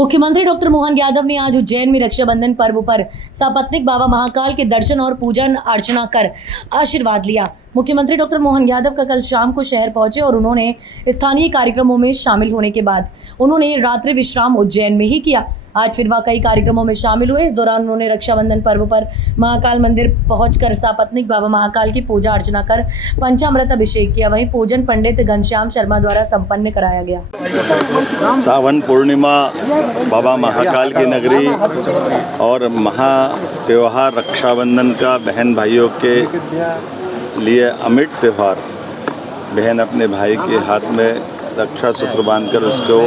मुख्यमंत्री डॉक्टर मोहन यादव ने आज उज्जैन में रक्षाबंधन पर्व पर सपत्नीक बाबा महाकाल के दर्शन और पूजन अर्चना कर आशीर्वाद लिया। मुख्यमंत्री डॉक्टर मोहन यादव का कल शाम को शहर पहुंचे और उन्होंने स्थानीय कार्यक्रमों में शामिल होने के बाद उन्होंने रात्रि विश्राम उज्जैन में ही किया। आज फिर वह कई कार्यक्रमों में शामिल हुए। इस दौरान उन्होंने रक्षाबंधन पर्व पर महाकाल मंदिर पहुंचकर सपत्नीक बाबा महाकाल की पूजा अर्चना कर पंचामृत अभिषेक किया। वहीं पूजन पंडित घनश्याम शर्मा द्वारा संपन्न कराया गया। सावन पूर्णिमा बाबा महाकाल की नगरी और महा त्योहार रक्षाबंधन का बहन भाइयों के लिए अमिट त्यौहार। बहन अपने भाई के हाथ में रक्षा सूत्र बांधकर उसको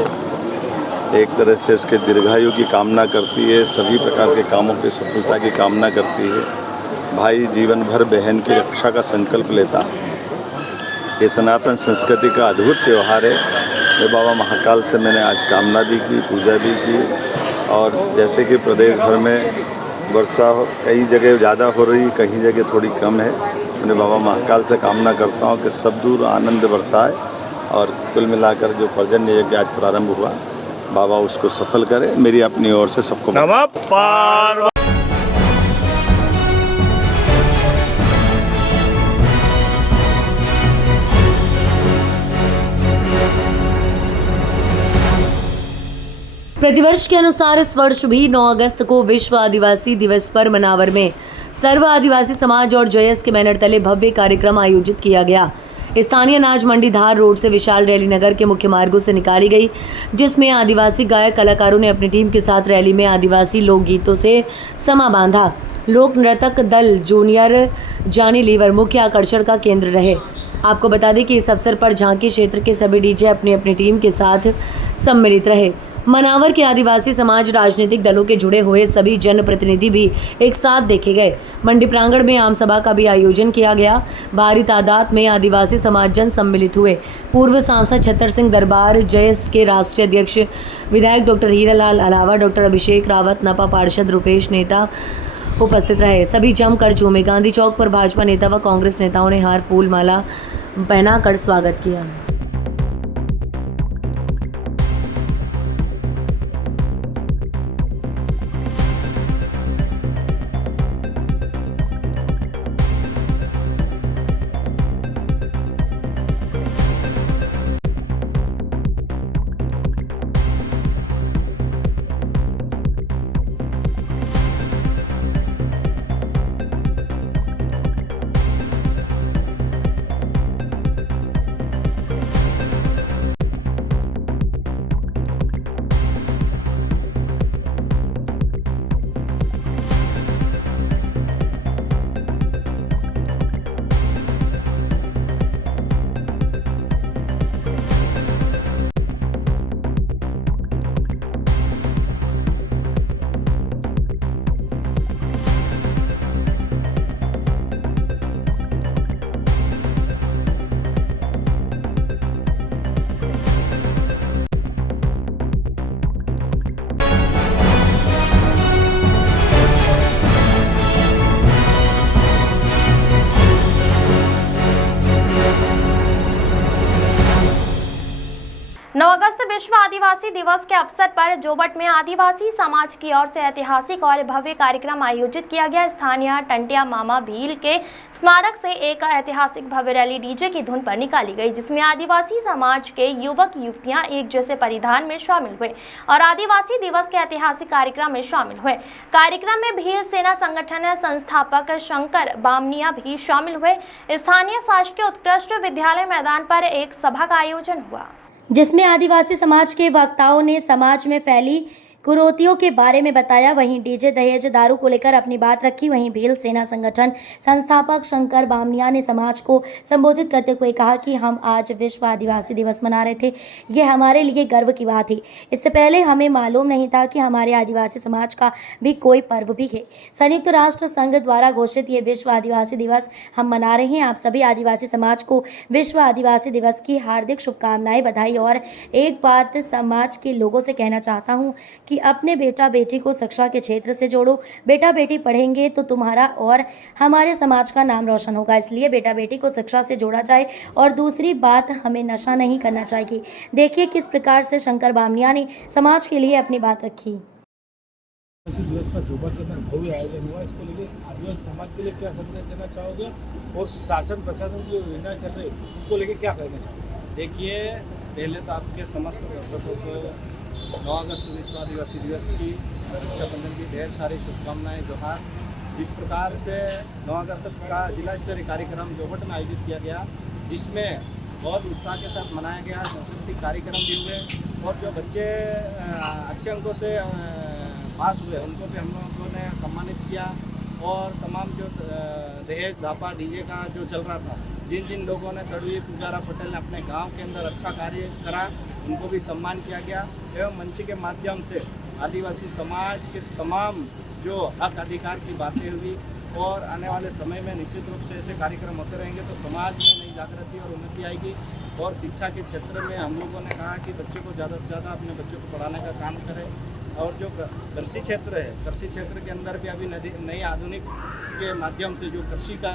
एक तरह से उसके दीर्घायु की कामना करती है, सभी प्रकार के कामों की सफलता की कामना करती है। भाई जीवन भर बहन की रक्षा का संकल्प लेता है। ये सनातन संस्कृति का अद्भुत त्यौहार है। ये बाबा महाकाल से मैंने आज कामना भी की, पूजा भी की। और जैसे कि प्रदेश भर में वर्षा कई जगह ज़्यादा हो रही, कहीं जगह थोड़ी कम है, मैं बाबा महाकाल से कामना करता हूँ कि सब दूर आनंद बरसाए और कुल मिलाकर जो पर्जन्य यज्ञ आज प्रारंभ हुआ, बाबा उसको सफल करे। मेरी अपनी ओर से सबको नमः पार्वती। प्रतिवर्ष के अनुसार इस वर्ष भी 9 अगस्त को विश्व आदिवासी दिवस पर मनावर में सर्व आदिवासी समाज और जयस के बैनर तले भव्य कार्यक्रम आयोजित किया गया। स्थानीय अनाज मंडी धार रोड से विशाल रैली नगर के मुख्य मार्गों से निकाली गई, जिसमें आदिवासी गायक कलाकारों ने अपनी टीम के साथ रैली में आदिवासी लोकगीतों से समा बांधा। लोक नर्तक दल जूनियर जानी लीवर मुख्य आकर्षण का केंद्र रहे। आपको बता दें कि इस अवसर पर झांकी क्षेत्र के सभी डीजे अपनी अपनी टीम के साथ सम्मिलित रहे। मनावर के आदिवासी समाज, राजनीतिक दलों के जुड़े हुए सभी जनप्रतिनिधि भी एक साथ देखे गए। मंडी प्रांगण में आम सभा का भी आयोजन किया गया। भारी तादाद में आदिवासी समाज जन सम्मिलित हुए। पूर्व सांसद छतर सिंह दरबार, जयस के राष्ट्रीय अध्यक्ष विधायक डॉक्टर हीरालाल अलावा डॉक्टर अभिषेक रावत, नपा पार्षद रुपेश नेता उपस्थित रहे। सभी जमकर झूमे। गांधी चौक पर भाजपा नेता व कांग्रेस नेताओं ने हार फूल माला पहनाकर स्वागत किया। नौ अगस्त विश्व आदिवासी दिवस के अवसर पर जोबट में आदिवासी समाज की ओर से ऐतिहासिक और भव्य कार्यक्रम आयोजित किया गया। स्थानीय टंटिया मामा भील के स्मारक से एक ऐतिहासिक भव्य रैली डीजे की धुन पर निकाली गई, जिसमें आदिवासी समाज के युवक युवतियां एक जैसे परिधान में शामिल हुए और आदिवासी दिवस के ऐतिहासिक कार्यक्रम में शामिल हुए। कार्यक्रम में भील सेना संगठन संस्थापक शंकर बामनिया भी शामिल हुए। स्थानीय शासकीय उत्कृष्ट विद्यालय मैदान पर एक सभा का आयोजन हुआ, जिसमें आदिवासी समाज के वक्ताओं ने समाज में फैली कुरीतियों के बारे में बताया। वहीं डीजे, दहेज, दारू को लेकर अपनी बात रखी। वहीं भील सेना संगठन संस्थापक शंकर बामनिया ने समाज को संबोधित करते हुए कहा कि हम आज विश्व आदिवासी दिवस मना रहे थे। ये हमारे लिए गर्व की बात थी। इससे पहले हमें मालूम नहीं था कि हमारे आदिवासी समाज का भी कोई पर्व भी है। संयुक्त राष्ट्र संघ द्वारा घोषित ये विश्व आदिवासी दिवस हम मना रहे हैं। आप सभी आदिवासी समाज को विश्व आदिवासी दिवस की हार्दिक शुभकामनाएं, बधाई। और एक बात समाज के लोगों से कहना चाहता हूँ कि कि अपने बेटा बेटी को शिक्षा के क्षेत्र से जोड़ो। बेटा बेटी पढ़ेंगे तो तुम्हारा और हमारे समाज का नाम रोशन होगा, इसलिए बेटा बेटी को शिक्षा से जोड़ा जाए। और दूसरी बात, हमें नशा नहीं करना चाहिए। देखिए किस प्रकार से शंकर बामनिया ने समाज के लिए अपनी बात रखी। आदिवासी दिवस पर जोबट के अंदर भव्य आयोजन हुआ, इसको लेके आदिवासी समाज के लिए क्या संदेश देना चाहोगे और शासन प्रशासन की योजना चल रही है उसको लेके क्या कहना चाहोगे? देखिए, पहले तो आपके समस्त दर्शकों को 9 अगस्त विश्व आदिवासी दिवस की रक्षाबंधन की ढेर सारी शुभकामनाएं, जोहार। जिस प्रकार से 9 अगस्त का जिला स्तरीय कार्यक्रम जोबट में आयोजित किया गया, जिसमें बहुत उत्साह के साथ मनाया गया, सांस्कृतिक कार्यक्रम भी हुए और जो बच्चे अच्छे अंकों से पास हुए उनको भी हम लोगों ने सम्मानित किया। और तमाम जो दहेज धापा डीजे का जो चल रहा था, जिन जिन लोगों ने तड़वी पुजारा पटेल ने अपने गांव के अंदर अच्छा कार्य करा, उनको भी सम्मान किया गया। एवं मंच के माध्यम से आदिवासी समाज के तमाम जो हक अधिकार की बातें हुई और आने वाले समय में निश्चित रूप से ऐसे कार्यक्रम होते रहेंगे तो समाज में नई जागृति और उन्नति आएगी। और शिक्षा के क्षेत्र में हम लोगों ने कहा कि बच्चों को ज़्यादा से ज़्यादा अपने बच्चों को पढ़ाने का काम करें। और जो कृषि क्षेत्र है, कृषि क्षेत्र के अंदर भी अभी नई आधुनिक के माध्यम से जो कृषि का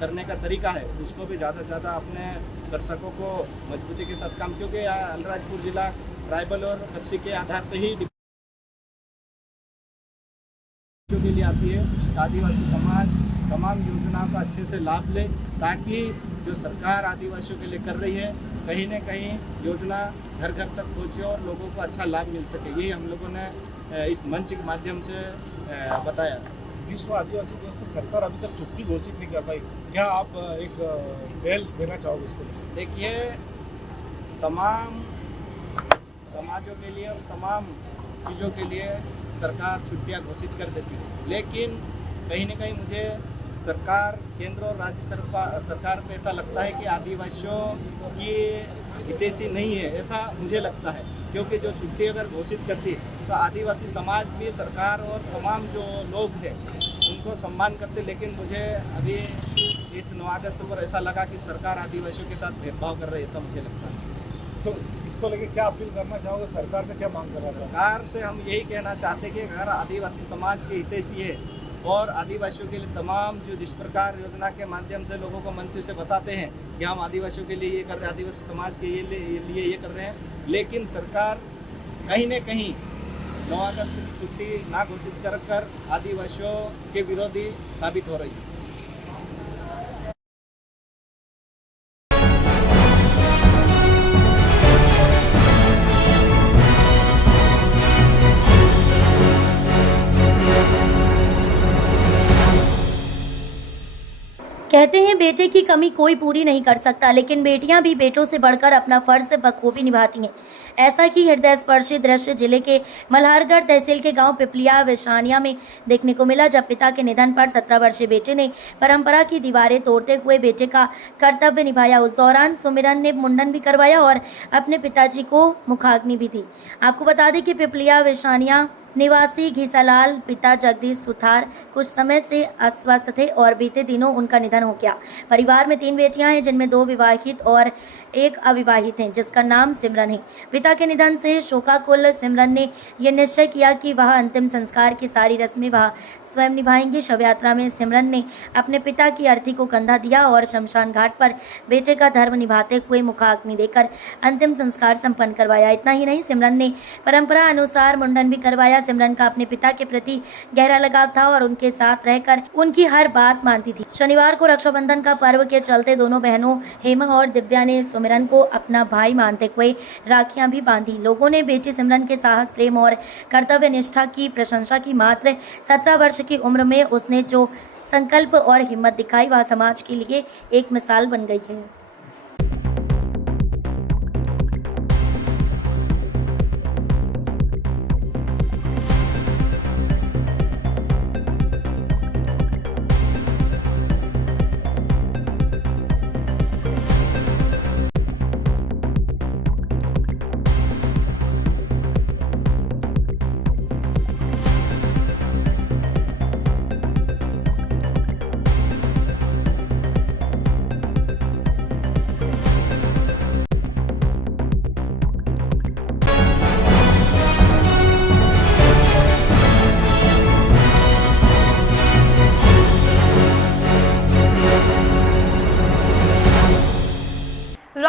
करने का तरीका है उसको भी ज़्यादा से ज़्यादा अपने दर्शकों को मजबूती के साथ काम, क्योंकि अलीराजपुर जिला ट्राइबल और कृषि के आधार पर ही के लिए आती है। आदिवासी समाज तमाम योजनाओं का अच्छे से लाभ ले, ताकि जो सरकार आदिवासियों के लिए कर रही है कहीं न कहीं योजना घर घर तक पहुँचे और लोगों को अच्छा लाभ मिल सके। यही हम लोगों ने इस मंच के माध्यम से बताया। विश्व आदिवासी दिवस पर सरकार अभी तक छुट्टी घोषित नहीं कर पाई, क्या आप एक पहल देना चाहोगे इसको? देखिए, तमाम समाजों के लिए और तमाम चीज़ों के लिए सरकार छुट्टियां घोषित कर देती है, लेकिन कहीं न कहीं मुझे सरकार, केंद्र और राज्य सरकार पे ऐसा लगता है कि आदिवासियों की हितैषी नहीं है, ऐसा मुझे लगता है। क्योंकि जो छुट्टी अगर घोषित करती तो आदिवासी समाज भी सरकार और तमाम जो लोग हैं उनको सम्मान करते, लेकिन मुझे अभी इस 9 अगस्त पर ऐसा लगा कि सरकार आदिवासियों के साथ भेदभाव कर रही है, ऐसा मुझे लगता है। तो इसको लेके क्या अपील करना चाहोगे, सरकार से क्या मांग करना चाहोगे? सरकार से हम यही कहना चाहते हैं कि अगर आदिवासी समाज के हितैषी है और आदिवासियों के लिए तमाम जो जिस प्रकार योजना के माध्यम से लोगों को मंच से बताते हैं कि हम आदिवासियों के लिए ये कर रहे हैं, आदिवासी समाज के लिए ये कर रहे हैं, लेकिन सरकार कहीं न कहीं 9 अगस्त की छुट्टी ना घोषित कर आदिवासियों के विरोधी साबित हो रही है। कहते हैं बेटे की कमी कोई पूरी नहीं कर सकता, लेकिन बेटियां भी बेटों से बढ़कर अपना फर्ज बखूबी निभाती हैं। ऐसा ही हृदय स्पर्शी दृश्य जिले के मल्हारगढ़ तहसील के गांव पिपलिया विशानिया में देखने को मिला, जब पिता के निधन पर 17 वर्षीय बेटे ने परंपरा की दीवारें तोड़ते हुए बेटे का कर्तव्य निभाया। उस दौरान सुमिरन ने मुंडन भी करवाया और अपने पिताजी को मुखाग्नि भी दी। आपको बता दें कि पिपलिया विशानिया निवासी घीसालाल पिता जगदीश सुथार कुछ समय से अस्वस्थ थे और बीते दिनों उनका निधन हो गया। परिवार में 3 बेटियां हैं, जिनमें 2 विवाहित और 1 अविवाहित हैं, जिसका नाम सिमरन है। पिता के निधन से शोकाकुल सिमरन ने यह निश्चय किया कि वह अंतिम संस्कार की सारी रस्में वह स्वयं निभाएंगी। शव यात्रा में सिमरन ने अपने पिता की अर्थी को कंधा दिया और शमशान घाट पर बेटे का धर्म निभाते हुए मुखाग्नि देकर अंतिम संस्कार संपन्न करवाया। इतना ही नहीं, सिमरन ने परंपरा अनुसार मुंडन भी करवाया। सिमरन का अपने पिता के प्रति गहरा लगाव था और उनके साथ रहकर उनकी हर बात मानती थी। शनिवार को रक्षाबंधन का पर्व के चलते दोनों बहनों हेमा और दिव्या ने सिमरन को अपना भाई मानते हुए राखियां भी बांधी। लोगों ने बेटी सिमरन के साहस, प्रेम और कर्तव्य निष्ठा की प्रशंसा की। मात्र 17 वर्ष की उम्र में उसने जो संकल्प और हिम्मत दिखाई वह समाज के लिए एक मिसाल बन गई है।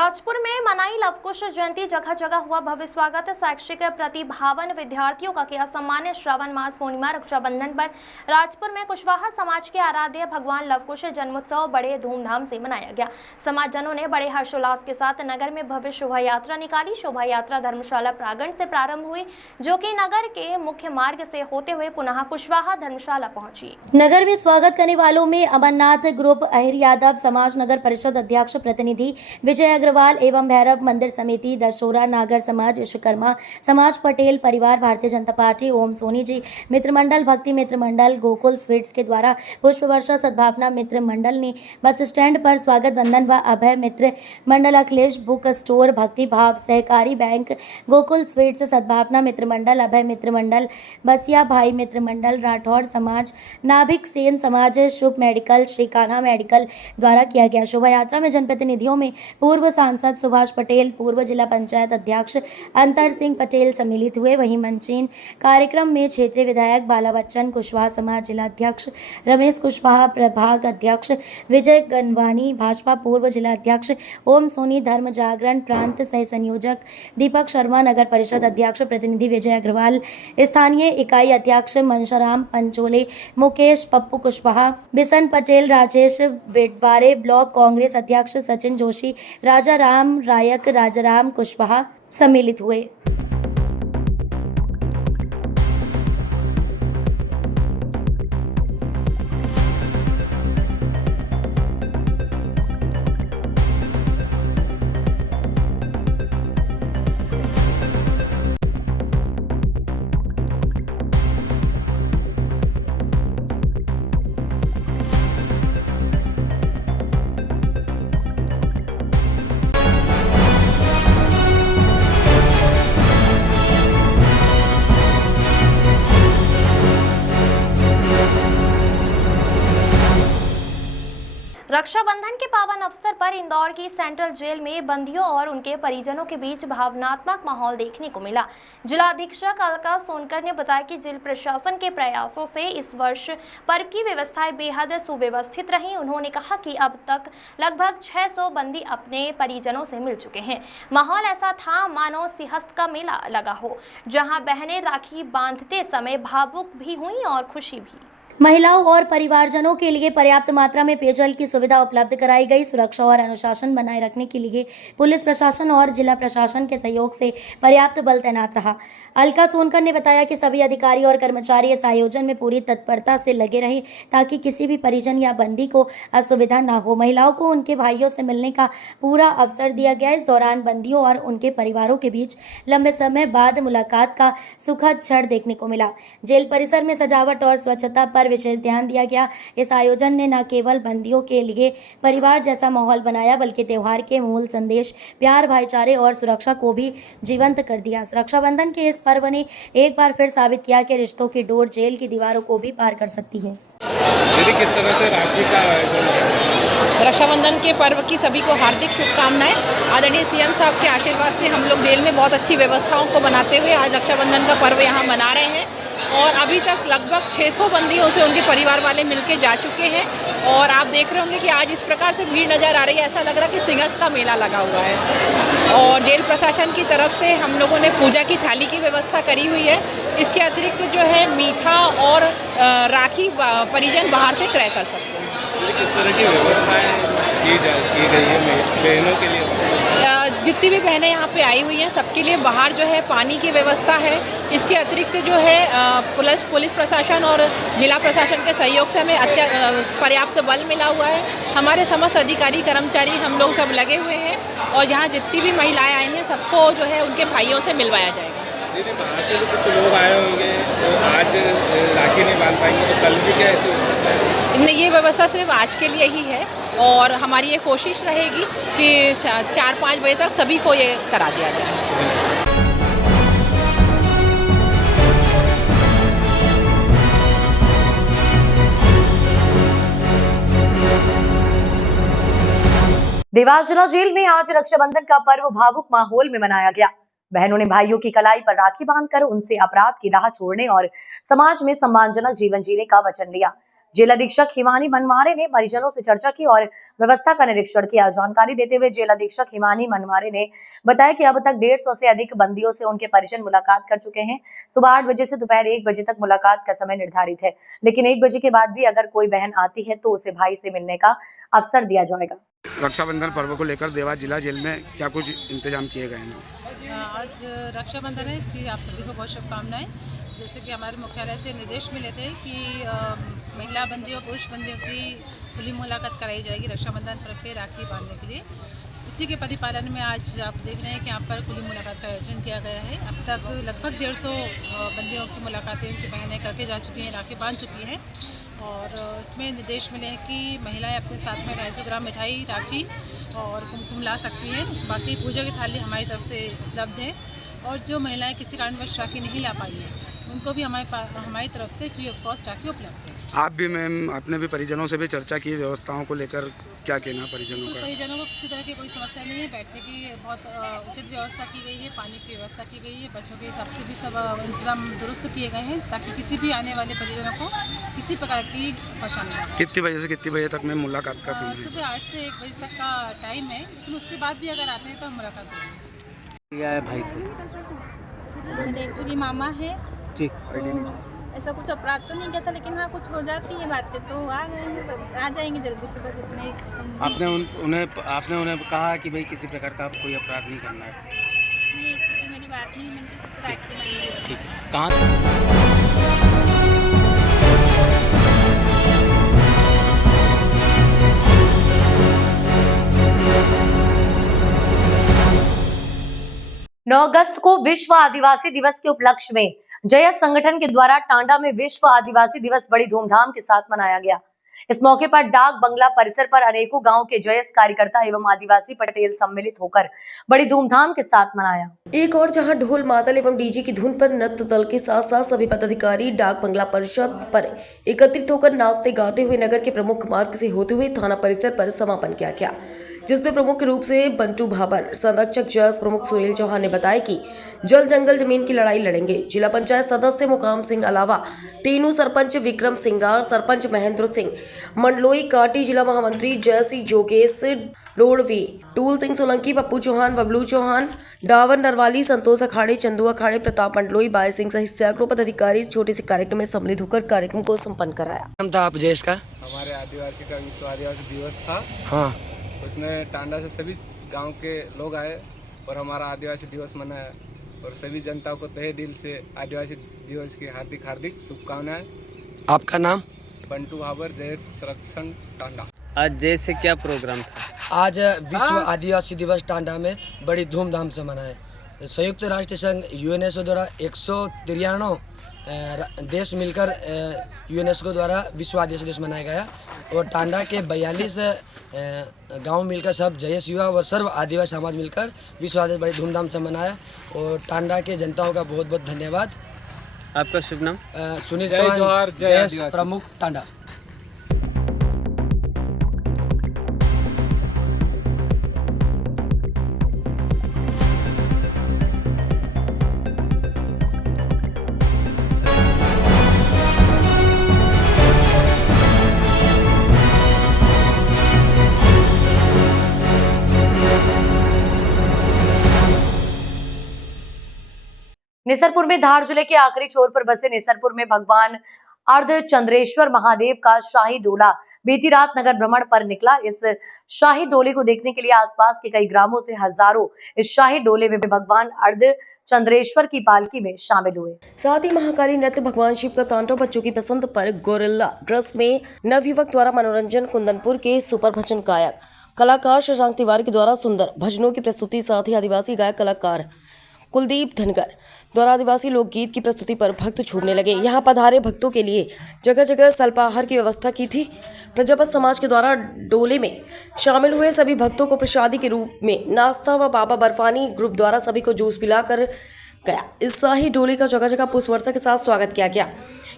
राजपुर में मनाई लवकुश जयंती, जगह जगह हुआ भव्य स्वागत। शैक्षिक प्रतिभावान विद्यार्थियों का किया सम्मान। श्रावण मास पूर्णिमा रक्षाबंधन पर राजपुर में कुशवाहा समाज के आराध्य भगवान लवकुश जन्मोत्सव बड़े धूमधाम से मनाया गया। समाजजनों ने बड़े हर्षोल्लास के साथ नगर में भव्य शोभा यात्रा निकाली। शोभा यात्रा धर्मशाला प्रांगण से प्रारंभ हुई, जो कि नगर के मुख्य मार्ग से होते हुए पुनः कुशवाहा धर्मशाला पहुंची। नगर में स्वागत करने वालों में अमरनाथ ग्रुप, अहिर यादव समाज नगर परिषद अध्यक्ष प्रतिनिधि विजय अग्रवाल एवं भैरव मंदिर समिति, दशोरा नागर समाज, विश्वकर्मा समाज, पटेल परिवार, भारतीय जनता पार्टी, ओम सोनी जी मित्र मंडल, भक्ति मित्र मंडल, गोकुल स्वीट्स के द्वारा पुष्प वर्षा, सद्भावना मित्र मंडल ने बस स्टैंड पर स्वागत बंधन व अभय मित्र मंडल, अखिलेश बुक स्टोर, भक्ति भाव सहकारी बैंक, गोकुल स्वीट्स, सद्भावना मित्र मंडल, अभय मित्र मंडल, बसिया भाई मित्र मंडल, राठौर समाज, नाभिक सेन समाज, शुभ मेडिकल, श्री कान्हा मेडिकल द्वारा किया गया। शोभा यात्रा में जनप्रतिनिधियों में पूर्व सांसद सुभाष पटेल, पूर्व जिला पंचायत अध्यक्ष अंतर सिंह पटेल सम्मिलित हुए। वहीं मंचन कार्यक्रम में क्षेत्रीय विधायक बाला बच्चन, कुशवाहा समाज जिला अध्यक्ष रमेश कुशवाहा, प्रभाग अध्यक्ष विजय गनवानी, भाजपा पूर्व जिला अध्यक्ष ओम सोनी, धर्म जागरण प्रांत सह संयोजक दीपक शर्मा, नगर परिषद अध्यक्ष प्रतिनिधि विजय अग्रवाल, स्थानीय इकाई अध्यक्ष मनशाराम पंचोले, मुकेश पप्पू कुशवाहा, बिशन पटेल, राजेश बेटवारे, ब्लॉक कांग्रेस अध्यक्ष सचिन जोशी, राजा राम रायक, राजाराम कुशवाहा सम्मिलित हुए। रक्षाबंधन के पावन अवसर पर इंदौर की सेंट्रल जेल में बंदियों और उनके परिजनों के बीच भावनात्मक माहौल देखने को मिला। जिला अधीक्षक अलका सोनकर ने बताया कि जेल प्रशासन के प्रयासों से इस वर्ष पर्व की व्यवस्थाएं बेहद सुव्यवस्थित रहीं। उन्होंने कहा कि अब तक लगभग 600 बंदी अपने परिजनों से मिल चुके हैं। माहौल ऐसा था मानो सिंहस्थ का मेला लगा हो, जहां बहनें राखी बांधते समय भावुक भी हुई और खुशी भी। महिलाओं और परिवारजनों के लिए पर्याप्त मात्रा में पेयजल की सुविधा उपलब्ध कराई गई। सुरक्षा और अनुशासन बनाए रखने के लिए पुलिस प्रशासन और जिला प्रशासन के सहयोग से पर्याप्त बल तैनात रहा। अलका सोनकर ने बताया कि सभी अधिकारी और कर्मचारी इस आयोजन में पूरी तत्परता से लगे रहे ताकि किसी भी परिजन या बंदी को असुविधा न हो। महिलाओं को उनके भाइयों से मिलने का पूरा अवसर दिया गया। इस दौरान बंदियों और उनके परिवारों के बीच लंबे समय बाद मुलाकात का सुखद क्षण देखने को मिला। जेल परिसर में सजावट और स्वच्छता पर विशेष ध्यान दिया गया। इस आयोजन ने न केवल बंदियों के लिए परिवार जैसा माहौल बनाया, बल्कि त्योहार के मूल संदेश प्यार, भाईचारे और सुरक्षा को भी जीवंत कर दिया। रक्षाबंधन के इस पर्व ने एक बार फिर साबित किया कि रिश्तों की डोर जेल की दीवारों को भी पार कर सकती है। दीदी, किस तरह से राखी का आयोजन है? रक्षाबंधन के पर्व की सभी को हार्दिक शुभकामनाएं। आदरणीय सीएम साहब के आशीर्वाद से हम लोग जेल में बहुत अच्छी व्यवस्थाओं को बनाते हुए आज रक्षाबंधन का पर्व यहाँ मना रहे हैं और अभी तक लगभग 600 बंदियों से उनके परिवार वाले मिलके जा चुके हैं। और आप देख रहे होंगे कि आज इस प्रकार से भीड़ नज़र आ रही है, ऐसा लग रहा है कि सिंहस्थ का मेला लगा हुआ है। और जेल प्रशासन की तरफ से हम लोगों ने पूजा की थाली की व्यवस्था करी हुई है। इसके अतिरिक्त जो है मीठा और राखी परिजन बाहर से क्रय कर सकते हैं। किस तरह की व्यवस्थाएं की गई है बहनों के लिए? जितनी भी बहनें यहाँ पे आई हुई हैं सबके लिए बाहर जो है पानी की व्यवस्था है। इसके अतिरिक्त जो है पुलिस प्रशासन और जिला प्रशासन के सहयोग से हमें पर्याप्त बल मिला हुआ है। हमारे समस्त अधिकारी कर्मचारी हम लोग सब लगे हुए हैं और यहाँ जितनी भी महिलाएं आई हैं सबको जो है उनके भाइयों से मिलवाया जाएगा। दीदी, बाहर से कुछ लोग आए होंगे तो आज राखी नहीं बांध पाएंगे, तो कल भी क्या ऐसी व्यवस्था है? नहीं, ये व्यवस्था सिर्फ आज के लिए ही है और हमारी ये कोशिश रहेगी कि 4-5 बजे तक सभी को ये करा दिया जाए। देवास जिला जेल में आज रक्षाबंधन का पर्व भावुक माहौल में मनाया गया। बहनों ने भाइयों की कलाई पर राखी बांधकर उनसे अपराध की राह छोड़ने और समाज में सम्मानजनक जीवन जीने का वचन लिया। जेल अधीक्षक हिमानी मनमारे ने परिजनों से चर्चा की और व्यवस्था का निरीक्षण किया। जानकारी देते हुए जेल अधीक्षक हिमानी मनमारे ने बताया कि अब तक 150 से अधिक बंदियों से उनके परिजन मुलाकात कर चुके हैं। सुबह 8 बजे से दोपहर 1 बजे तक मुलाकात का समय निर्धारित है, लेकिन 1 बजे के बाद भी अगर कोई बहन आती है तो उसे भाई से मिलने का अवसर दिया जाएगा। रक्षाबंधन पर्व को लेकर देवास जिला जेल में क्या कुछ इंतजाम किए गए हैं? आज रक्षाबंधन है, इसकी आप सभी को बहुत शुभकामनाएं। जैसे कि हमारे मुख्यालय से निर्देश मिले थे कि महिला बंदियों पुरुष बंदियों की खुली मुलाकात कराई जाएगी रक्षाबंधन पर्व पे राखी बांधने के लिए। इसी के परिपालन में आज आप देख रहे हैं कि यहाँ पर खुली मुलाकात का आयोजन किया गया है। अब तक लगभग 150 बंदियों की मुलाकातें उनकी बहनें करके जा चुकी हैं, राखी बांध चुकी हैं। और इसमें निर्देश मिले हैं कि महिलाएं अपने साथ में 250 ग्राम मिठाई, राखी और कुमकुम ला सकती हैं। बाकी पूजा की थाली हमारी तरफ से उपलब्ध है और जो महिलाएं किसी कारणवश राखी नहीं ला पाई हैं उनको भी हमारी तरफ से फ्री ऑफ कॉस्ट राखी उपलब्ध है। आप भी मैम आपने भी परिजनों से भी चर्चा की व्यवस्थाओं को लेकर, क्या कहना परिजनों का? परिजनों को किसी तरह की कोई समस्या नहीं है, बैठने की बहुत उचित व्यवस्था की गई है, पानी की व्यवस्था की गई है, बच्चों के हिसाब से भी सब इंतजाम दुरुस्त किए गए हैं ताकि किसी भी आने वाले परिजनों को किसी प्रकार की परेशानी न हो। कितनी बजे से कितनी बजे तक में मुलाकात का समय? सुबह 8 से 1 बजे तक का टाइम है, लेकिन उसके बाद भी अगर आते हैं तो हम मुलाकात करेंगे। भाई से मेरे एक्चुअली मामा है जी, ऐसा कुछ अपराध तो नहीं किया था, लेकिन हाँ कुछ हो जाती है बातें तो आ गए हैं, तो आ जाएंगे जल्दी से। बस इतने आपने उन्हें कहा कि भाई किसी प्रकार का कोई अपराध नहीं करना है? नहीं, ऐसी कोई मेरी बात नहीं, मैंने राखी बांधी है। ठीक है, कहाँ नौ अगस्त को विश्व आदिवासी दिवस के उपलक्ष्य में जयस संगठन के द्वारा टांडा में विश्व आदिवासी दिवस बड़ी धूमधाम के साथ मनाया गया। इस मौके पर डाक बंगला परिसर पर अनेकों गांव के जयस कार्यकर्ता एवं आदिवासी पटेल सम्मिलित होकर बड़ी धूमधाम के साथ मनाया। एक और जहां ढोल मादल एवं डीजे की धुन पर नृत्य दल के साथ साथ सभी पदाधिकारी डाक बंगला परिषद पर एकत्रित होकर नाचते गाते हुए नगर के प्रमुख मार्ग से होते हुए थाना परिसर पर समापन किया गया, जिसमें प्रमुख रूप से बंटू भाबर, संरक्षक जस प्रमुख सुनील चौहान ने बताया कि जल जंगल जमीन की लड़ाई लड़ेंगे। जिला पंचायत सदस्य मुकाम सिंह अलावा तीनों सरपंच विक्रम सिंगार, सरपंच महेंद्र सिंह मंडलोई काटी, जिला महामंत्री जयसी योगेश लोड़वी, टूल सिंह सोलंकी, पप्पू चौहान, बबलू चौहान, डावर नरवाली, संतोष अखाड़े, चंदू अखाड़े, प्रताप मंडलोई, बाय सिंह सहित सैकड़ों पदाधिकारी इस छोटे से कार्यक्रम में सम्मिलित होकर कार्यक्रम को संपन्न कराया। नाम था आप जयस का? हमारे आदिवासी का विश्व आदिवासी दिवस था। हाँ, उसमें टांडा से सभी गांव के लोग आए और हमारा आदिवासी दिवस मनाया और सभी जनता को तहे दिल से आदिवासी दिवस की हार्दिक हार्दिक शुभकामनाएं। आपका नाम? बंटू भाबर, जय संरक्षण टांडा। आज जैसे क्या प्रोग्राम था? आज विश्व आदिवासी दिवस टांडा में बड़ी धूमधाम से मनाए। संयुक्त राष्ट्र संघ यूएनएसओ द्वारा 193 देश मिलकर यूनेस्को द्वारा विश्व आदिवासी दिवस मनाया गया और टांडा के 42 गांव मिलकर सब जयस युवा और सर्व आदिवासी समाज मिलकर विश्व आदिवासी बड़ी धूमधाम से मनाया और टांडा के जनताओं का बहुत बहुत धन्यवाद। आपका शुभ नाम? सुनील चौहान, जयस प्रमुख टांडा। निसरपुर में धार जिले के आखिरी छोर पर बसे निसरपुर में भगवान अर्धचंद्रेश्वर महादेव का शाही डोला बीती रात नगर भ्रमण पर निकला। इस शाही डोले को देखने के लिए आसपास के कई ग्रामों से हजारों इस शाही डोले में भगवान अर्धचंद्रेश्वर की पालकी में शामिल हुए। साथ ही महाकाली नृत्य भगवान शिव का तांडव बच्चों की पसंद पर गोरिल्ला ड्रेस में नवयुवक द्वारा मनोरंजन, कुंदनपुर के सुपर भजन गायक कलाकार शशांक तिवारी के द्वारा सुंदर भजनों की प्रस्तुति, साथ ही आदिवासी गायक कलाकार कुलदीप धनगर द्वारा आदिवासी लोकगीत की प्रस्तुति पर भक्त छूटने लगे। यहाँ पधारे भक्तों के लिए जगह जगह अल्पाहार की व्यवस्था की थी। प्रजापत समाज के द्वारा डोले में शामिल हुए सभी भक्तों को प्रसादी के रूप में नाश्ता व बाबा बर्फानी ग्रुप द्वारा सभी को जूस पिलाकर गया। इस शाही डोले का जगह जगह पुष्प वर्षा के साथ स्वागत किया गया।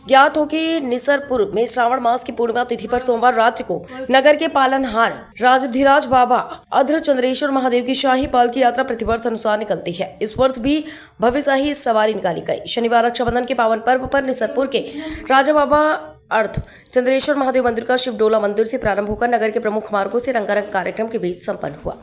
ज्ञात हो कि निसरपुर में श्रावण मास की पूर्णिमा तिथि पर सोमवार रात्रि को नगर के पालनहार राजधिराज बाबा अर्धचंद्रेश्वर महादेव की शाही पालकी यात्रा प्रतिवर्ष अनुसार निकलती है। इस वर्ष भी भव्य शाही सवारी निकाली गई। शनिवार रक्षाबंधन के पावन पर्व पर निसरपुर के राजा बाबा अर्थ चंद्रेश्वर महादेव मंदिर का शिवडोला मंदिर से प्रारंभ होकर नगर के प्रमुख मार्गों से रंगारंग कार्यक्रम के बीच संपन्न हुआ।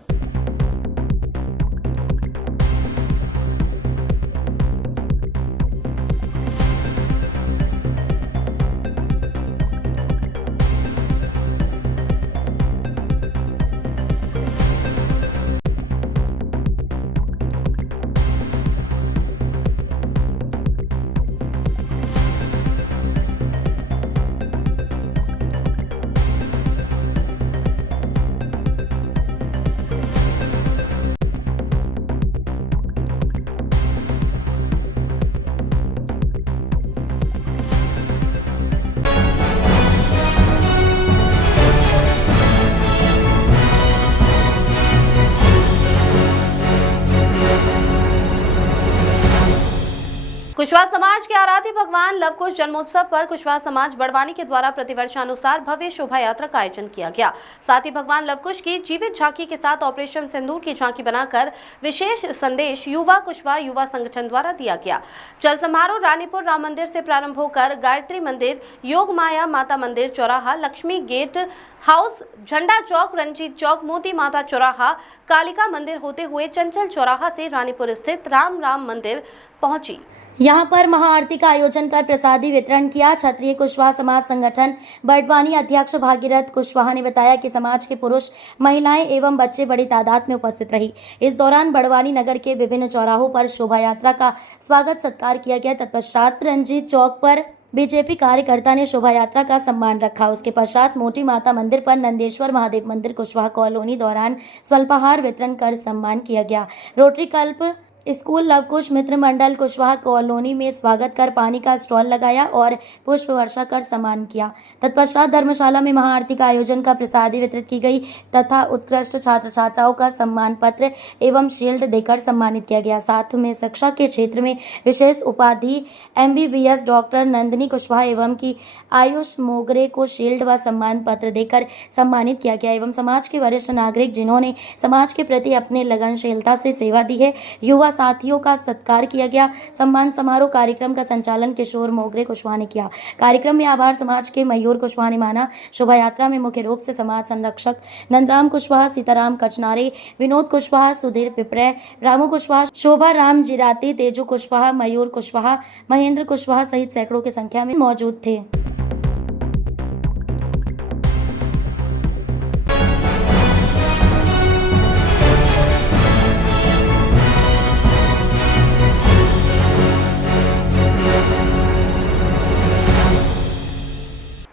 कुशवाहा समाज के आराध्य भगवान लवकुश जन्मोत्सव पर कुशवाहा समाज बड़वानी के द्वारा प्रतिवर्षानुसार भव्य शोभा यात्रा का आयोजन किया गया। साथ ही भगवान लवकुश की जीवित झांकी के साथ ऑपरेशन सिंदूर की झांकी बनाकर विशेष संदेश युवा कुशवाहा युवा संगठन द्वारा दिया गया। चल समारोह रानीपुर राम मंदिर से प्रारंभ होकर गायत्री मंदिर, योग माया माता मंदिर चौराहा, लक्ष्मी गेट हाउस, झंडा चौक, रंजीत चौक, मोती माता चौराहा, कालिका मंदिर होते हुए चंचल चौराहा से रानीपुर स्थित राम मंदिर पहुंची। यहाँ पर महाआरती का आयोजन कर प्रसादी वितरण किया। क्षत्रिय कुशवाहा समाज संगठन बड़वानी अध्यक्ष भागीरथ कुशवाहा ने बताया कि समाज के पुरुष, महिलाएं एवं बच्चे बड़ी तादाद में उपस्थित रही। इस दौरान बड़वानी नगर के विभिन्न चौराहों पर शोभा यात्रा का स्वागत सत्कार किया गया। तत्पश्चात रंजीत चौक पर बीजेपी कार्यकर्ता ने शोभा यात्रा का सम्मान रखा। उसके पश्चात मोटी माता मंदिर पर नंदेश्वर महादेव मंदिर कुशवाहा कॉलोनी दौरान स्वल्पाहार वितरण कर सम्मान किया गया। रोटरी कल्प स्कूल लवकुश मित्र मंडल कुशवाहा कॉलोनी में स्वागत कर पानी का स्टॉल लगाया और पुष्प वर्षा कर सम्मान किया। तत्पश्चात धर्मशाला में महाआरती का आयोजन का प्रसादी वितरित की गई तथा उत्कृष्ट छात्र छात्राओं का सम्मान पत्र एवं शील्ड देकर सम्मानित किया गया। साथ में शिक्षा के क्षेत्र में विशेष उपाधि MBBS डॉक्टर नंदिनी कुशवाहा एवं की आयुष मोगरे को शील्ड व सम्मान पत्र देकर सम्मानित किया गया। एवं समाज के वरिष्ठ नागरिक जिन्होंने समाज के प्रति अपने लगनशीलता से सेवा दी है, युवा साथियों का सत्कार किया गया। सम्मान समारोह कार्यक्रम का संचालन किशोर मोगरे कुशवाहा ने किया। कार्यक्रम में आभार समाज के मयूर कुशवाहा ने माना। शोभा यात्रा में मुख्य रूप से समाज संरक्षक नंदराम कुशवाहा, सीताराम कचनारे, विनोद कुशवाहा, सुधीर पिपरे, रामू कुशवाहा, शोभा राम जिराती, तेजू कुशवाहा, मयूर कुशवाहा, महेंद्र कुशवाहा सहित सैकड़ों की संख्या में मौजूद थे।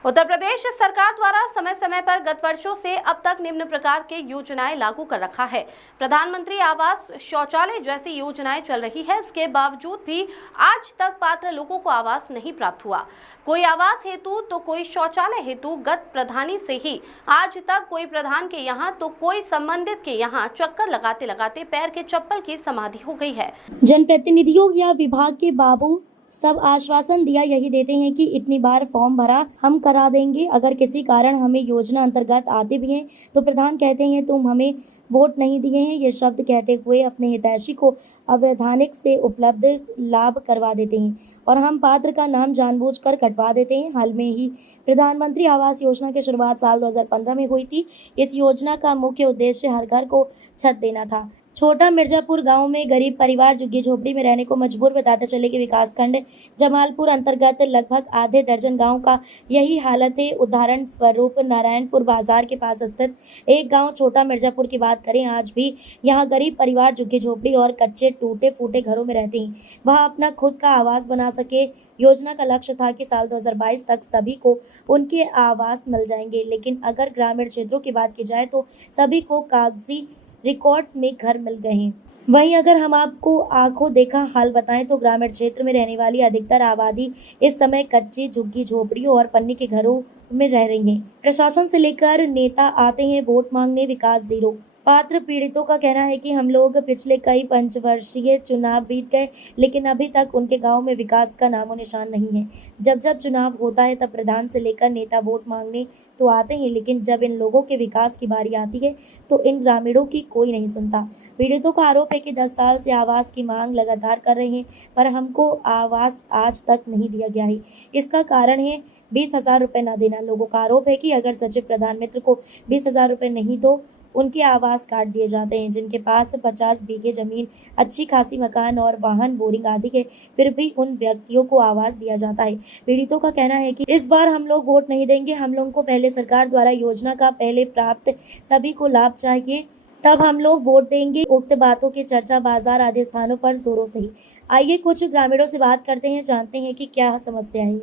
उत्तर प्रदेश सरकार द्वारा समय समय पर गत वर्षों से अब तक निम्न प्रकार के योजनाएं लागू कर रखा है। प्रधानमंत्री आवास, शौचालय जैसी योजनाएं चल रही है। इसके बावजूद भी आज तक पात्र लोगों को आवास नहीं प्राप्त हुआ। कोई आवास हेतु तो कोई शौचालय हेतु गत प्रधानी से ही आज तक कोई प्रधान के यहाँ तो कोई संबंधित के यहाँ चक्कर लगाते लगाते पैर के चप्पल की समाधि हो गई है। जनप्रतिनिधियों या विभाग के बाबू सब आश्वासन दिया यही देते हैं कि इतनी बार फॉर्म भरा, हम करा देंगे। अगर किसी कारण हमें योजना अंतर्गत आते भी हैं तो प्रधान कहते हैं तुम हमें वोट नहीं दिए हैं। ये शब्द कहते हुए अपने हितैषी को अवैधानिक से उपलब्ध लाभ करवा देते हैं और हम पात्र का नाम जानबूझकर कटवा देते हैं। हाल में ही प्रधानमंत्री आवास योजना की शुरुआत साल 2015 में हुई थी। इस योजना का मुख्य उद्देश्य हर घर को छत देना था। छोटा मिर्जापुर गांव में गरीब परिवार झुग्गी झोपड़ी में रहने को मजबूर बताते चले कि विकासखंड जमालपुर अंतर्गत लगभग आधे दर्जन गांव का यही हालत है। उदाहरण स्वरूप नारायणपुर बाजार के पास स्थित एक गांव छोटा मिर्जापुर की बात करें, आज भी यहां गरीब परिवार झुग्गी झोपड़ी और कच्चे टूटे फूटे घरों में रहते हैं। वह अपना खुद का आवास बना सके। योजना का लक्ष्य था कि साल 2022 तक सभी को उनके आवास मिल जाएंगे, लेकिन अगर ग्रामीण क्षेत्रों की बात की जाए तो सभी को कागजी रिकॉर्ड्स में घर मिल गए हैं। वहीं अगर हम आपको आंखों देखा हाल बताएं तो ग्रामीण क्षेत्र में रहने वाली अधिकतर आबादी इस समय कच्ची झुग्गी झोपड़ियों और पन्नी के घरों में रह रही हैं। प्रशासन से लेकर नेता आते हैं वोट मांगने, विकास जीरो। पात्र पीड़ितों का कहना है कि हम लोग पिछले कई पंचवर्षीय चुनाव बीत गए, लेकिन अभी तक उनके गांव में विकास का नामो निशान नहीं है। जब जब चुनाव होता है तब प्रधान से लेकर नेता वोट मांगने तो आते हैं, लेकिन जब इन लोगों के विकास की बारी आती है तो इन ग्रामीणों की कोई नहीं सुनता। पीड़ितों का आरोप है कि 10 साल से आवास की मांग लगातार कर रहे हैं, पर हमको आवास आज तक नहीं दिया गया है। इसका कारण है 20,000 रुपये न देना। लोगों का आरोप है कि अगर सचिव प्रधान मित्र को 20,000 रुपये नहीं तो उनके आवास काट दिए जाते हैं। जिनके पास 50 बीघे जमीन, अच्छी खासी मकान और वाहन, बोरिंग आदि है, फिर भी उन व्यक्तियों को आवास दिया जाता है। पीड़ितों का कहना है कि इस बार हम लोग वोट नहीं देंगे, हम लोगों को पहले सरकार द्वारा योजना का पहले प्राप्त सभी को लाभ चाहिए, तब हम लोग वोट देंगे। उक्त बातों की चर्चा बाजार आदि स्थानों पर जोरों से ही। आइए कुछ ग्रामीणों से बात करते हैं, जानते हैं कि क्या समस्या है।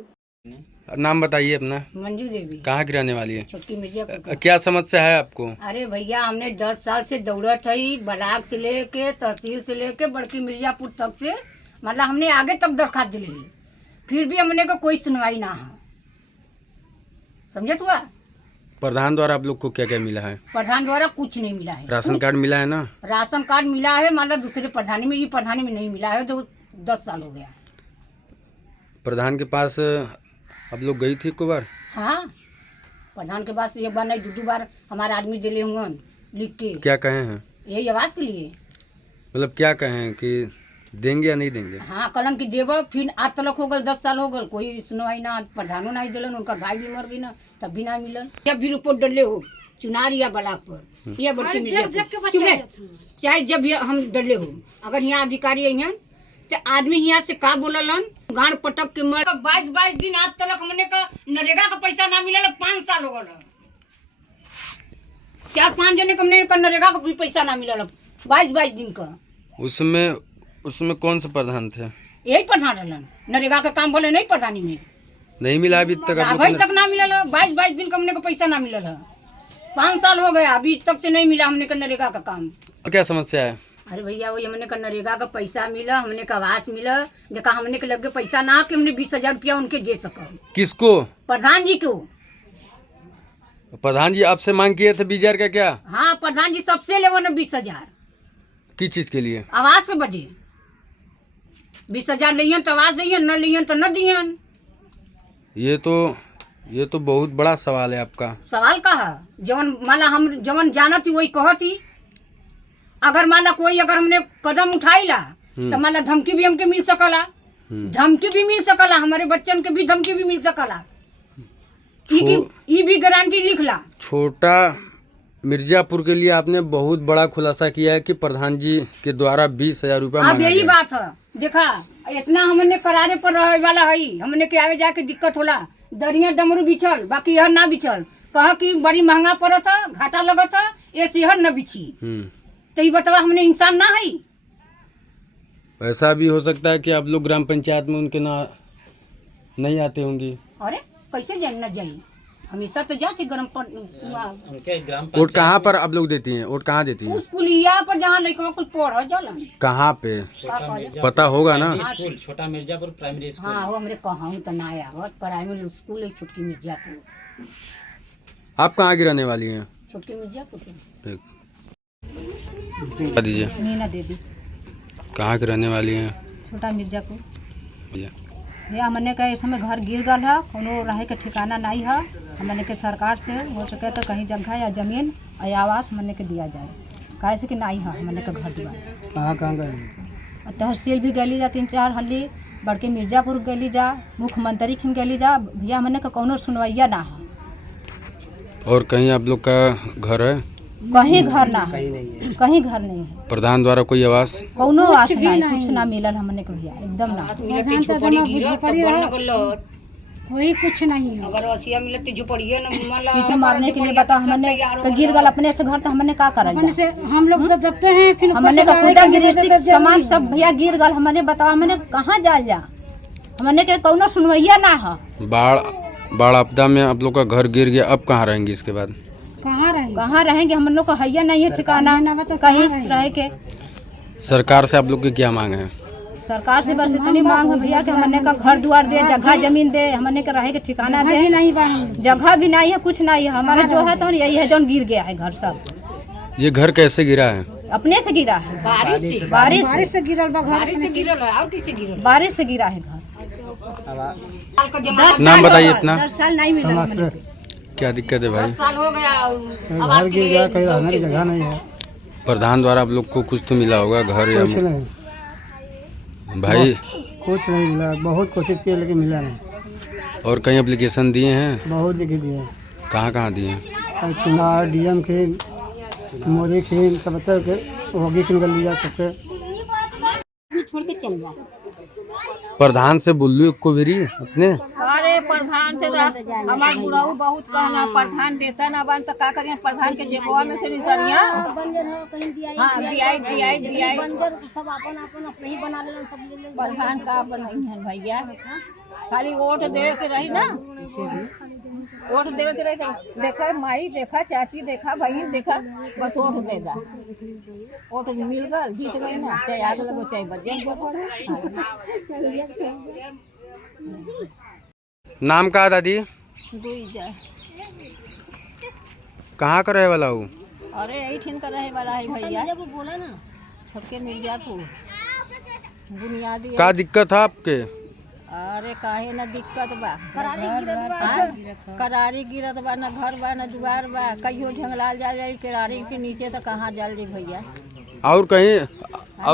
नाम बताइए अपना। मंजू देवी। कहाँ की रहने वाली है? छोटकी मिर्जापुर। क्या समस्या है आपको? अरे भैया, हमने 10 साल से दौड़त है, ब्लॉक से लेके तहसील से लेके बड़की मिर्जापुर तक से, मतलब हमने आगे तक दरखास्त दिली है, फिर भी हमने को कोई सुनवाई ना है। समझे हुआ? प्रधान द्वारा आप लोग को क्या क्या मिला है? प्रधान द्वारा कुछ नहीं मिला है। राशन कार्ड मिला है ना? राशन कार्ड मिला है, मतलब दूसरे प्रधानी में, ये प्रधानी में नहीं मिला है, तो 10 साल हो गया। प्रधान के पास आप लोग गई थी एक बार? हाँ, प्रधान के पास एक बार नहीं 2 बार हमारे आदमी दिले होंगे लिख के। क्या कहे हैं? यही आवास के लिए। मतलब क्या कहें कि देंगे या नहीं देंगे? हाँ, कलम की देव, फिर आज तलक हो गल, 10 साल हो गल, कोई सुनवाई ना, प्रधानो नहीं दिलन, उनका भाई भी मर गई ना, तब भी ना मिलन। जब भी रिपोर्ट डले हो चुनार या ब्लॉक पर या बड़की मिर्जापुर, चाहे जब भी हम डले हो, अगर यहाँ अधिकारी है यहाँ तो आदमी यहाँ से का बोलन, गाड़ पटक के मर। 22 दिन आज तक हमने का नरेगा का पैसा ना मिला, 5 साल हो गल। 4-5 जने को हमने का नरेगा का भी पैसा ना मिला, 22 दिन का। उसमें कौन से प्रधान थे? यही प्रधान रहलन, नरेगा का काम बोले नहीं, प्रधानी में नहीं मिला अभी तक? अभी तक ना मिला, 22 दिन का हमने को पैसा ना मिला, 5 साल हो गया, अभी तक से नहीं मिला हमने का नरेगा का काम। क्या समस्या है? अरे भैया, वही हमने का नरेगा का पैसा मिला, हमने का आवास मिला, देखा हमने के लगे पैसा ना कि हमने 20,000 रुपया उनके दे सका। किसको? प्रधान जी को। प्रधान जी आपसे मांग किए थे 20,000 का क्या? हाँ, प्रधान जी सबसे ले 20,000। किस चीज के लिए? आवास के बदे 20,000 लियन तो आवास दियन, न लियन तो न दियन। ये तो बहुत बड़ा सवाल है आपका। सवाल का है? जवन माला हम जवन जाना थी वही कहती। अगर माला कोई अगर हमने कदम उठाईला तो माला धमकी भी हमके मिल सकला, धमकी भी मिल सकला, हमारे बच्चन के भी धमकी भी मिल सकला, ई भी गारंटी लिखला। छोटा मिर्जापुर के लिए आपने बहुत बड़ा खुलासा किया है कि प्रधान जी के द्वारा 20,000 रुपया मांगा गया। अब यही बात है, देखा इतना हमने करारे पर रहे वाला है, हमने के आगे जाके दिक्कत होला। दरिया डमरू बिछल, बाकी यह ना बिछल, कहा कि बड़ी महंगा पड़ा था, घाटा लगा था, ये शहर न बिछी, तो ये बतावा हमने इंसान ना है। ऐसा भी हो सकता है कि आप लोग ग्राम पंचायत में उनके ना नहीं आते होंगे। अरे कैसे जाए, न जाए, हमेशा तो जाते ग्राम वोट कहाँ पर आप लोग देती हैं? वोट कहाँ देती हैं? उस पुलिया पर जहाँ लड़का कुछ पढ़ जाला। कहाँ पे पता होगा ना? स्कूल छोटा मिर्जापुर प्राइमरी स्कूल। हाँ, वो हमरे कहाँ तो ना आया, प्राइमरी स्कूल है छोटकी मिर्जापुर। आप कहाँ की रहने वाली हैं? छोटकी मिर्जापुर। बता दीजिए। मीना देवी। कहाँ की रहने वाली हैं? छोटा मिर्जापुर। ये हमने का इस समय घर गिर गल है, कोनो रहे के ठिकाना नहीं है। हमने के सरकार से हो सके तो कहीं जगह या जमीन या आवास हमने के दिया जाए, कैसे कि नहीं है हमने के घर द्वार। कहाँ गए? तहसील भी गली जा, 3-4 हल्ली, बड़के मिर्जापुर गली जा, मुख्यमंत्री खिन गली जा, भैया हमने का कोनो सुनवाइया ना है। और कहीं आप लोग का घर है? कहीं घर ना है, कहीं घर नहीं है। प्रधान द्वारा कोई आवास? कोनो आवास नहीं, कुछ ना मिलल हमने के भैया, एकदम ना। कोई कुछ नहीं है। अगर वसिया मिलत तो झोपड़िए न पीछे मारने के लिए बता, हमने का गिर गल अपने से घर, तो हमने का करल से हम लोग तो जबते हैं, फिर हमने का पूरा गृहस्थी सामान सब भैया गिर गल, हमने बताओ हमने कहाँ जा, हमने के कोनो सुनवैया ना है। बाढ़ आपदा में आप लोग का घर गिर गया, अब कहाँ रहेंगे इसके बाद? कहाँ रहेंगे? हम लोग का हैया नहीं है ठिकाना, कहीं रहे के। सरकार से आप लोग की क्या मांग है? सरकार से बस इतनी मांग है भैया कि हमने का घर द्वार दे, जगह जमीन दे, हमने का रहे के ठिकाना दे। जगह भी नहीं है, कुछ नहीं है, हमारा जो है तो यही है जो गिर गया है घर सब। ये घर कैसे गिरा है? अपने से गिरा है, बारिश से गिरल बा घर, बारिश से गिरा है घर। नाम बताइए अपना। 10 साल नहीं मिला। क्या दिक्कत है भाई? साल हो गया घर गिर गया, कहीं रहने की जगह नहीं है। प्रधान द्वारा आप लोग को कुछ तो मिला होगा घर या कुछ नहीं, भाई? कुछ नहीं मिला, बहुत कोशिश की लेकिन मिला नहीं। और कहीं एप्लीकेशन दिए हैं? बहुत जगह दिए। कहाँ दिए हैं? चुनाव डीएम के, मोदी के, सब के होगी के निकल लिया सबके। छोड़ के चल जा। प्रधान से बोलू को बेरी अपने। अरे प्रधान से हमार बुढ़ाऊ बहुत कहना, प्रधान देता ना बन तो का करिए, प्रधान के जेबवा में से निसरिया दियाई सब अपन अपने ही बना ले, सब ले ले। प्रधान का बनाई है भैया, खाली वोट देवे के रही ना, वोट देवे के रही। देखा माई, देखा चाची, देखा बहन, देखा बस वोट दे दा, वोट मिल गल, जीत गई ना, चाहे आग लगो चाहे बजे। नाम का दादी? कहाँ का रहे वाला हूँ? अरे यही ठिन का रहे वाला है भैया, बोला ना, सबके मिर्जापुर बुनियादी। का दिक्कत है आपके? अरे काहे ना दिक्कत बा, करारी गिरत बा, ना घर बा ना दुआर बा, कहियो झंगलाल जा जाई करारी के नीचे तो कहाँ जल दे भैया। और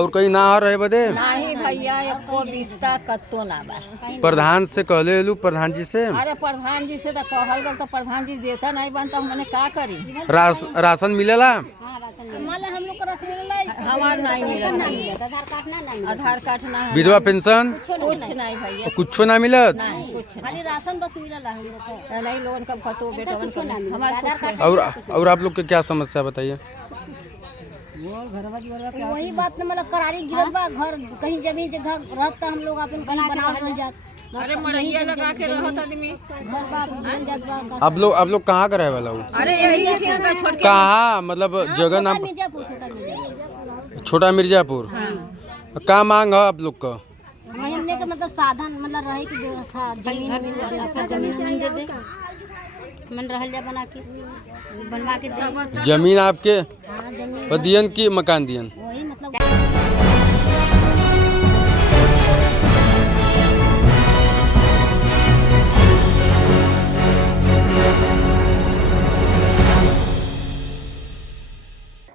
कहीं ना आ रहे बदे? नहीं भैया, एको बित्ता कत्तो ना बा। प्रधान से कहले लू, प्रधान जी से? अरे प्रधान जी से तो कहल गल, तो प्रधान जी देता नहीं बन तो हमने का करी? राशन मिलेला? हम लोग का राशन मिला, हमार नहीं मिला, आधार कार्ड ना, विधवा पेंशन कुछ नहीं भैया, कुछ ना मिलत? कुछ खाली राशन बस मिला हम लोग को। नहीं, लोन का फटो बेटा हमारे। और आप लोग के क्या समस्या बताइए? वही बात न, मतलब करारी गिरत बा, घर कहीं जमीन जगह रहता हम लोग अपन कहीं बना रह जात। अरे मड़ैया लगा के रहत आदमी, घर बात बन जात बा। आप लोग कहाँ का रहे वाला हूँ? अरे यही का छोड़ के कहाँ, मतलब जगह नाम? छोटा मिर्जापुर। का मांग है आप लोग का? हमने का मतलब साधन, मतलब रहे की व्यवस्था, जमीन जमीन दे दे, मन रहल जा बना के बनवा के दे। जमीन आपके दियन की मकान दियन? वही मतलब।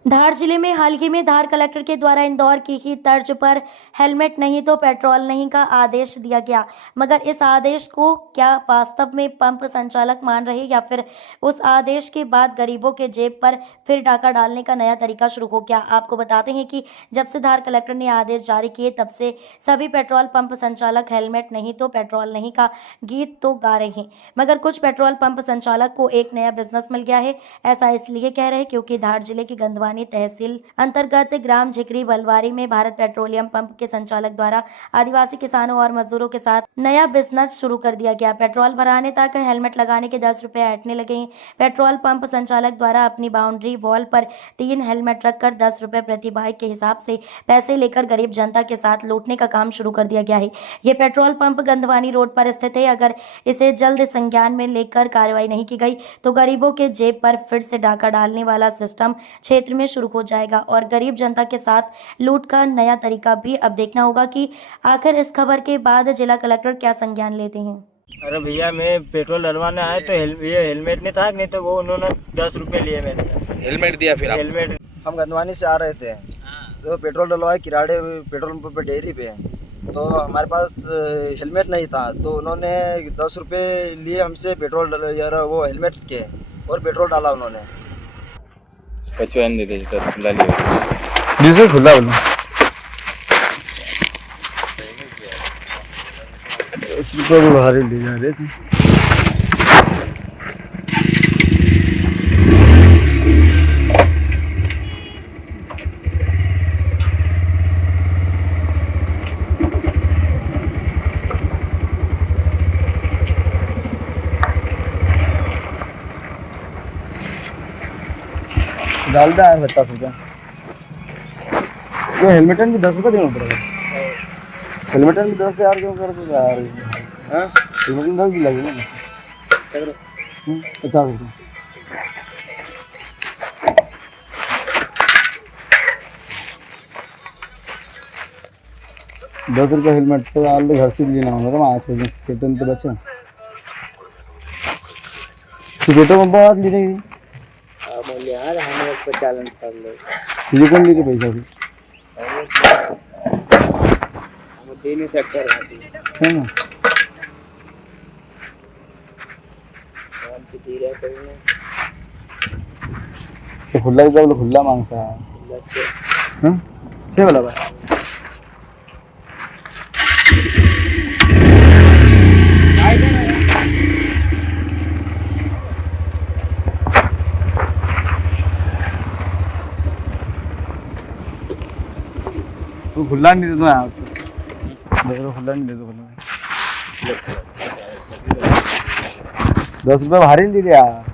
धार जिले में हाल ही में धार कलेक्टर के द्वारा इंदौर की ही तर्ज पर हेलमेट नहीं तो पेट्रोल नहीं का आदेश दिया गया, मगर इस आदेश को क्या वास्तव में पंप संचालक मान रहे या फिर उस आदेश के बाद गरीबों के जेब पर फिर डाका डालने का नया तरीका शुरू हो गया। आपको बताते हैं कि जब से धार कलेक्टर ने आदेश जारी किए तब से सभी पेट्रोल पंप संचालक हेलमेट नहीं तो पेट्रोल नहीं का गीत तो गा रहे हैं, मगर कुछ पेट्रोल पंप संचालक को एक नया बिजनेस मिल गया है। ऐसा इसलिए कह रहे हैं क्योंकि धार जिले की गंदवानी तहसील अंतर्गत ग्राम झिकरी बलवारी में भारत पेट्रोलियम पंप के संचालक द्वारा आदिवासी किसानों और मजदूरों के साथ नया बिजनेस शुरू कर दिया गया। पेट्रोल भराने तक हेलमेट लगाने के 10 रुपए ऐंठने लगे हैं। पेट्रोल पंप संचालक द्वारा अपनी बाउंड्री वॉल पर 3 हेलमेट रखकर 10 रुपए प्रति बाइक के हिसाब से पैसे लेकर गरीब जनता के साथ लूटने का काम शुरू कर दिया गया है। ये पेट्रोल पंप गंदवानी रोड पर स्थित है। अगर इसे जल्द संज्ञान में लेकर कार्रवाई नहीं की गई तो गरीबों के जेब पर फिर से डाका डालने वाला सिस्टम क्षेत्र में शुरू हो जाएगा और गरीब जनता के साथ लूट का नया तरीका भी अब देखना होगा कि आखिर इस खबर के बाद जिला कलेक्टर क्या संज्ञान लेते हैं। अरे भैया, मैं पेट्रोल डलवाने आया तो ये हेलमेट नहीं था, नहीं तो वो उन्होंने 10 रुपये लिए मेरे से। हेलमेट दिया फिर? हेलमेट। हम गंदवानी से आ रहे थे तो पेट्रोल डलवाए किराड़े पेट्रोल पंप पे डेयरी पे, तो हमारे पास हेलमेट नहीं था तो उन्होंने 10 रुपये लिए हमसे पेट्रोल वो हेलमेट के और पेट्रोल डाला उन्होंने। कचवान दे दे 10 खुला लिया। डीजल खुला बोलो। इस रुपये में भारी ले जा रहे थे। डाल दे यार 50 रुपये। ये हेलमेट में 10 रुपये देना पड़ेगा। हेलमेट में 10 यार क्यों कर दो यार? हाँ, हेलमेट में 10 भी लगेगा ना। 50 रुपये। 10 रुपये हेलमेट तो ऑलरेडी घर से लेना होगा ना, 8 टन तो बचा। तो पेट्रोल पंप बात ले रही बोले यार हमें प्रचालन कर लो, तुझे कौन ले रही पैसा भी हम दे नहीं सकते है ना। तो खुला भी बोलो, खुला मांगता है। छः वाला भाई तू खुला नहीं दे दो यार, खुला नहीं दे दो, खुला 10 रुपये भारी नहीं दे यार।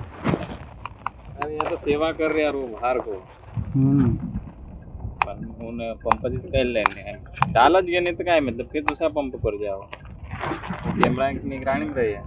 अरे ये तो सेवा कर रहे यार वो बाहर को पण पंपाची काय लेने डालच घेणे तर काय मतलब की दुसरा पंप कर जाओ कैमरा निगरानी में रही है।